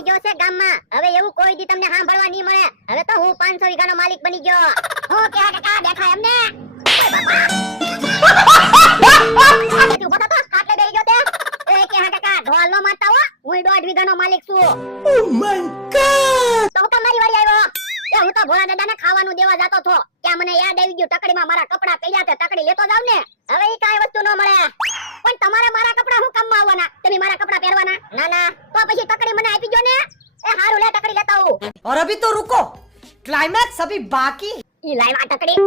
છણાઈ ગયો છે ગામમાં. હવે એવું કોઈ દી તમને સાંભળવા નહીં મળે. હવે તો હું 500 વીઘાનો માલિક બની ગયો. હો કે કાકા દેખાય એમને. તું ઉભો થતો ખાટલે બેહી ગયો તે. એ કે કાકા ઢોલ નો મારતા હો. હું 1.5 વીઘાનો માલિક છું. Oh my God. તો તમારી વારી આવ્યો. એ હું તો ભોળા દાદાને ખાવાનું દેવા જાતો છો. ત્યાં મને યાદ આવી ગયું તકડીમાં મારા કપડા પડ્યા છે. તકડી લેતો જાવ ને. હવે ઈ કાઈ વસ્તુ ન મળે. પણ તમારે મારા કપડા હું કામમાં આવવાના? તમે મારા કપડા પહેરવાના? ના ના. તો પછી તકડી મને આપી દો ને. એ હારું લે તકડી લેતા આવું. और अभी तो रुको, क्लाइमैक्स अभी बाकी. ઈ લાઈવા તકડી.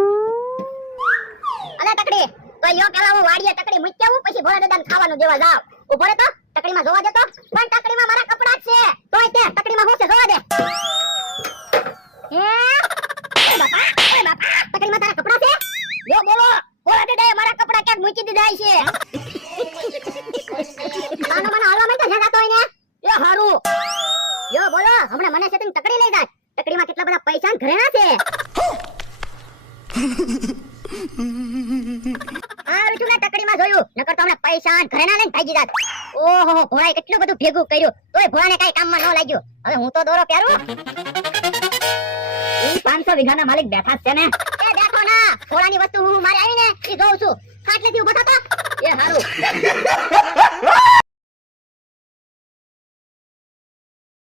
અલે તકડી. તો યો પેલા હું વાડીએ તકડી મૂકી આવું પછી ભોળા દાદાને ખાવાનું દેવા જાવ. ઉભો રે તો તકડીમાં જોવા દે તો. પણ તકડીમાં મારા કપડા જ છે. તોય તે તકડીમાં હું છે જોવા દે. હે ઓય બાપા તકડીમાં તારા કપડા છે? યો બોલો ભોળા દાદાએ મારા કપડા ક્યાંક મૂકી દીધા છે. માનો મને હાલવા માંડે છે જાતો હોય ને. યો હારું. યો બોલો હમણાં મને સેટિંગ તકડી લઈ જાય. તકડીમાં કેટલા બધા પૈસા ઘરેણા છે. આ રૂચુને તકડીમાં જોયું નકર તો હમણાં પૈસા ઘરેણા લઈને ભાગી જાત. ઓહો ભોળાએ કેટલું બધું ભેગું કર્યું તોય ભોળાને કાઈ કામમાં ન લાગ્યું. હવે હું તો દોરો પહેરું. ઈ 500 વીઘાના માલિક બેઠા છે ને. એ બેઠો ના ભોળાની વસ્તુ હું મારે આવી ને ઈ જોઉં છું. ખાટલેથી ઊભો થતો. એ હારું.